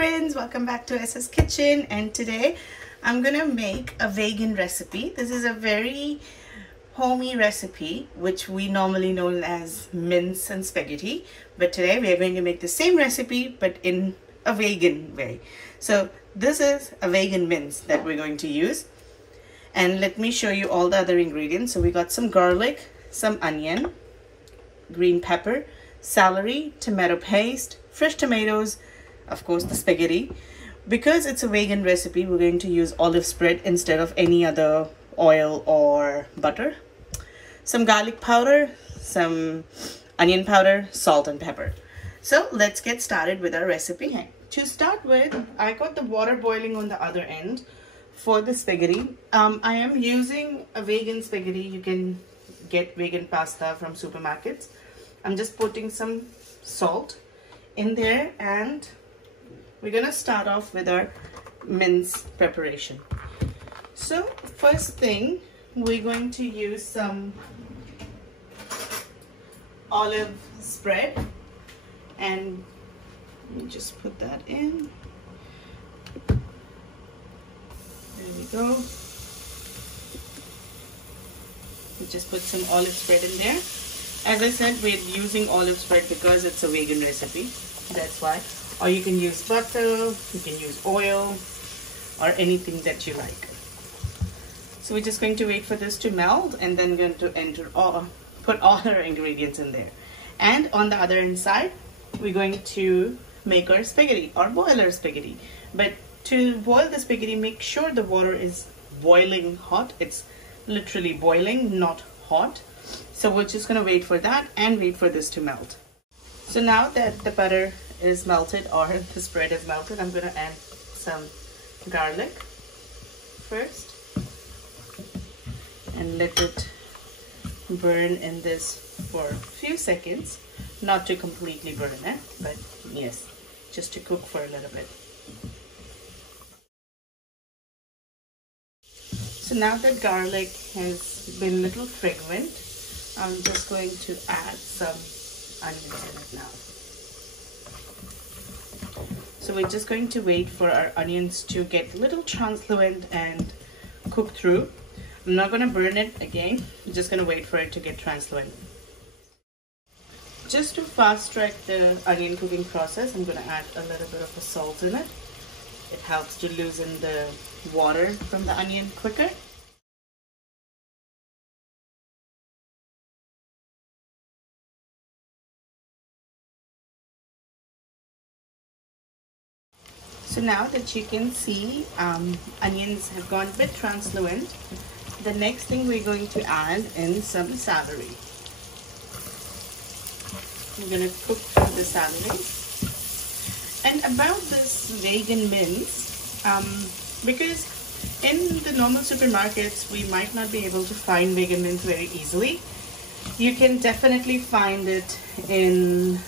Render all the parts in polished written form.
friends, welcome back to SS Kitchen, and today I'm gonna make a vegan recipe. This is a very homey recipe which we normally know as mince and spaghetti, but today we are going to make the same recipe but in a vegan way. So this is a vegan mince that we're going to use, and let me show you all the other ingredients. So we got some garlic, some onion, green pepper, celery, tomato paste, fresh tomatoes, of course the spaghetti. Because it's a vegan recipe, we're going to use olive spread instead of any other oil or butter. Some garlic powder, some onion powder, salt and pepper. So let's get started with our recipe. To start with, I got the water boiling on the other end for the spaghetti. I am using a vegan spaghetti. You can get vegan pasta from supermarkets. I'm just putting some salt in there, and we're gonna start off with our mince preparation. So first thing, we're going to use some olive spread, and let me just put that in. There we go. We just put some olive spread in there. As I said, we're using olive spread because it's a vegan recipe. That's why. Or you can use butter, you can use oil, or anything that you like. So we're just going to wait for this to melt, and then we're going to put all our ingredients in there. And on the other inside, we're going to make our spaghetti or boil our spaghetti. But to boil the spaghetti, make sure the water is boiling hot. It's literally boiling, not hot. So we're just going to wait for that and wait for this to melt. So now that the butter is melted, or the spread is melted, I'm going to add some garlic first and let it burn in this for a few seconds. Not to completely burn it, but yes, just to cook for a little bit. So now that garlic has been a little fragrant, I'm just going to add some onions in it now. So we're just going to wait for our onions to get a little translucent and cook through. I'm not going to burn it again. I'm just going to wait for it to get translucent. Just to fast track the onion cooking process, I'm going to add a little bit of a salt in it. It helps to loosen the water from the onion quicker. So now that you can see onions have gone a bit translucent, the next thing we're going to add in some celery. I'm going to cook the celery. And about this vegan mince, because in the normal supermarkets we might not be able to find vegan mince very easily, you can definitely find it in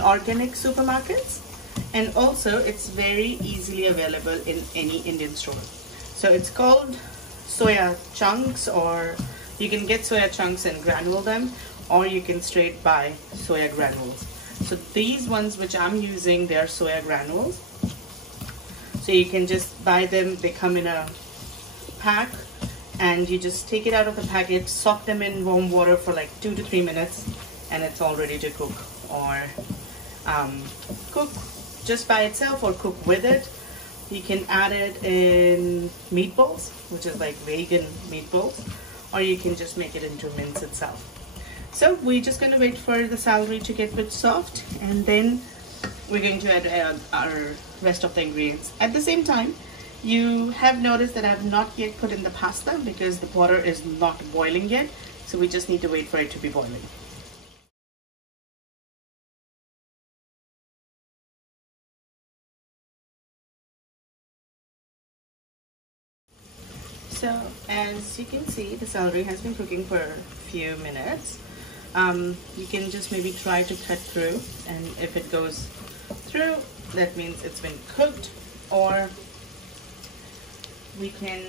organic supermarkets, and also it's very easily available in any Indian store. So it's called soya chunks, or you can get soya chunks and granule them, or you can straight buy soya granules. So these ones which I'm using, they are soya granules. So you can just buy them. They come in a pack, and you just take it out of the packet, soak them in warm water for like 2 to 3 minutes, and it's all ready to cook. Or cook just by itself or cook with it. You can add it in meatballs, which is like vegan meatballs, or you can just make it into mince itself. So we're just going to wait for the celery to get a bit soft, and then we're going to add our rest of the ingredients. At the same time, you have noticed that I have not yet put in the pasta because the water is not boiling yet, so we just need to wait for it to be boiling. So as you can see, the celery has been cooking for a few minutes. You can just maybe try to cut through, and if it goes through, that means it's been cooked. Or we can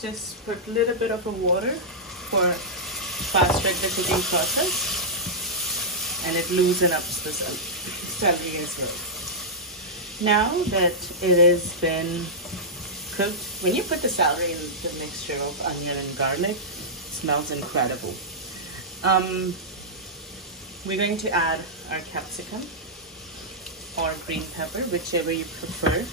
just put a little bit of a water for fast track the cooking process. and it loosens up the celery as well. Now that it has been cooked, when you put the celery in the mixture of onion and garlic, it smells incredible. We're going to add our capsicum or green pepper, whichever you prefer.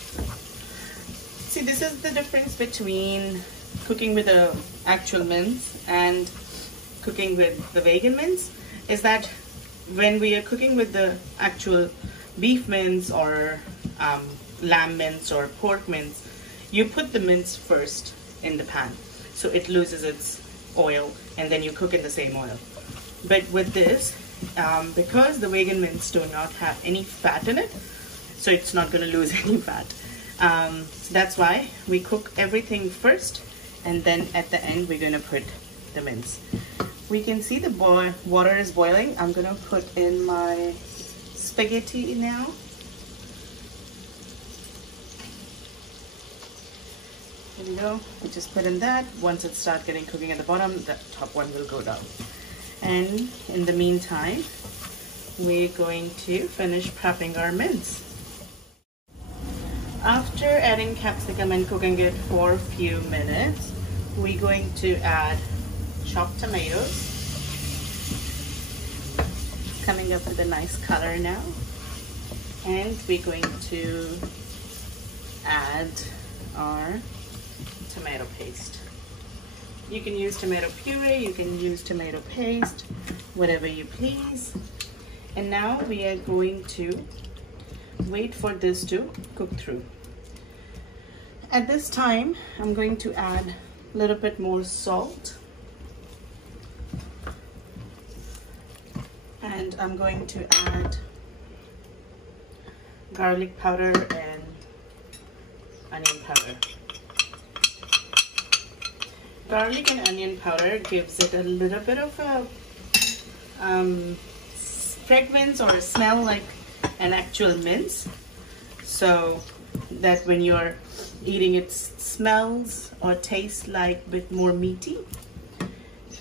See, this is the difference between cooking with the actual mince and cooking with the vegan mince, is that when we are cooking with the actual beef mince or lamb mince or pork mince, you put the mince first in the pan so it loses its oil, and then you cook in the same oil. But with this, because the vegan mince do not have any fat in it, so it's not going to lose any fat. So that's why we cook everything first, and then at the end we're going to put the mince. We can see the water is boiling. I'm going to put in my spaghetti now. There we go. We just put in that. Once it starts getting cooking at the bottom, the top one will go down. And in the meantime, we're going to finish prepping our mince. After adding capsicum and cooking it for a few minutes, we're going to add chopped tomatoes. Coming up with a nice color now. And we're going to add our tomato paste. You can use tomato puree, you can use tomato paste, whatever you please. And now we are going to wait for this to cook through. At this time, I'm going to add a little bit more salt. And I'm going to add garlic powder and onion powder. Garlic and onion powder gives it a little bit of a fragrance or a smell like an actual mince, so that when you're eating it smells or tastes like a bit more meaty.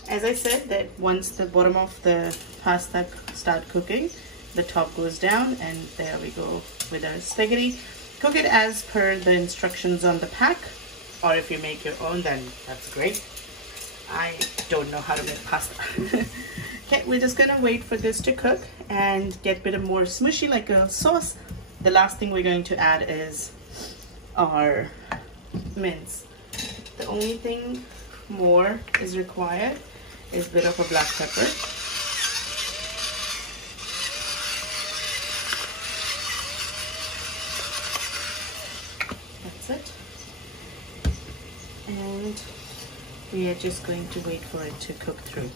As I said, that once the bottom of the pasta start cooking, the top goes down, and there we go with our spaghetti. Cook it as per the instructions on the pack, or if you make your own, then that's great. I don't know how to make pasta. Okay, we're just gonna wait for this to cook and get a bit more smushy like a sauce. The last thing we're going to add is our mince. The only thing more is required is a bit of a black pepper. That's it. And we are just going to wait for it to cook through.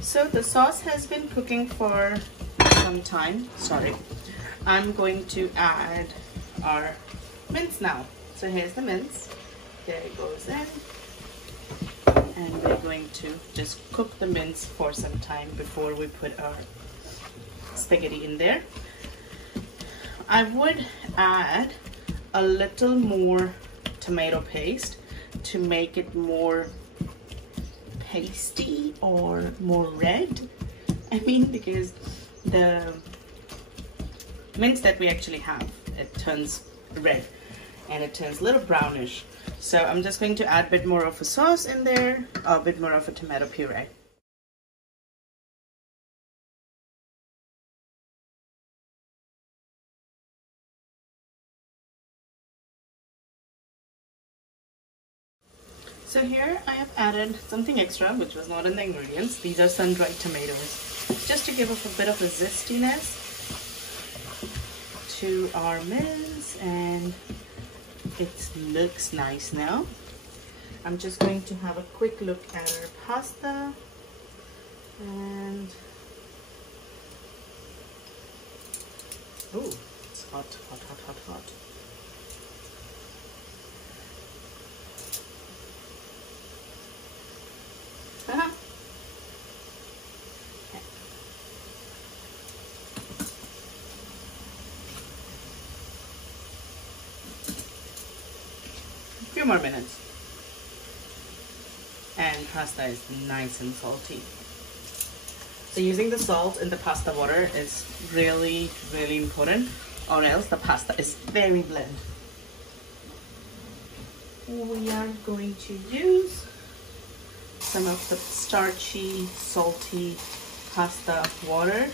So the sauce has been cooking for some time. Sorry. I'm going to add our mince now. So here's the mince. There it goes in. And we're going to just cook the mince for some time before we put our spaghetti in there. I would add a little more tomato paste to make it more pasty or more red. I mean, because the mince that we actually have, it turns red and it turns a little brownish. So I'm just going to add a bit more of a sauce in there, a bit more of a tomato puree. So here I have added something extra which was not in the ingredients. These are sun-dried tomatoes, just to give us a bit of a zestiness to our mince, and it looks nice now. I'm just going to have a quick look at our pasta, and oh, it's hot, hot, hot, hot, hot. Okay. more minutes. And pasta is nice and salty. So using the salt in the pasta water is really, really important, or else the pasta is very bland. We are going to use some of the starchy, salty pasta water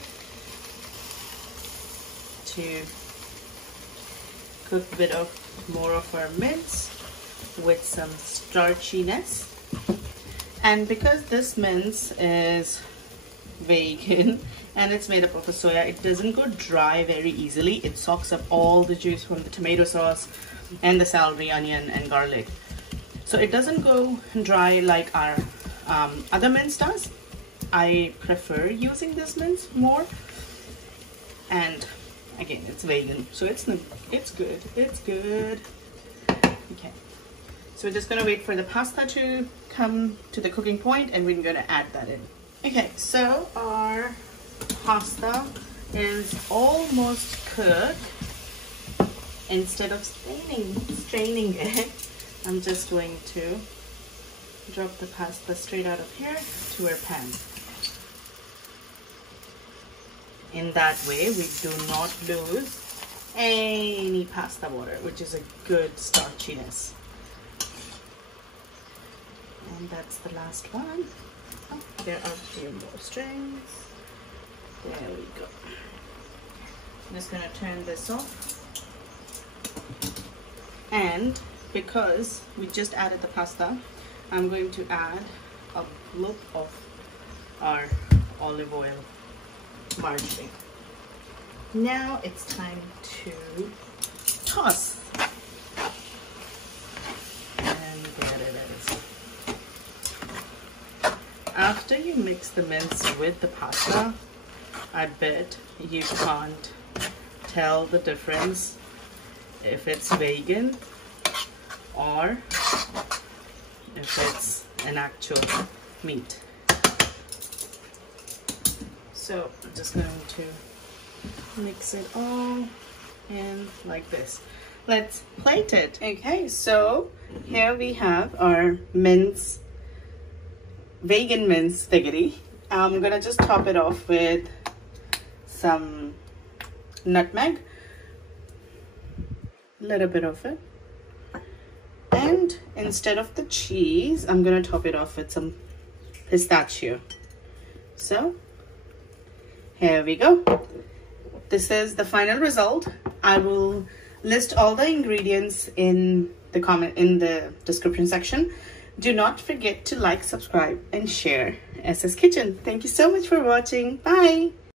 to cook a bit of more of our mince with some starchiness. And because this mince is vegan and it's made up of a soya, it doesn't go dry very easily. It soaks up all the juice from the tomato sauce and the celery, onion and garlic. So it doesn't go dry like our other mince does. I prefer using this mince more, and again, it's vegan, so it's good. It's good. Okay, so we're just gonna wait for the pasta to come to the cooking point, and we're gonna add that in. Okay, so our pasta is almost cooked. Instead of straining it, I'm just going to drop the pasta straight out of here to our pan. In that way, we do not lose any pasta water, which is a good starchiness. And that's the last one. Oh, there are 3 more strings. There we go. I'm just going to turn this off. And because we just added the pasta, I'm going to add a blob of our olive oil margarine. Now it's time to toss. And there it is. After you mix the mince with the pasta, I bet you can't tell the difference if it's vegan or if it's an actual meat. So I'm just going to mix it all in like this. Let's plate it. Okay, so here we have our mince, vegan mince spaghetti. I'm gonna just top it off with some nutmeg, a little bit of it, and instead of the cheese, I'm gonna top it off with some pistachio. So here we go. This is the final result. I will list all the ingredients in the description section. Do not forget to like, subscribe and share SS Kitchen. Thank you so much for watching. Bye.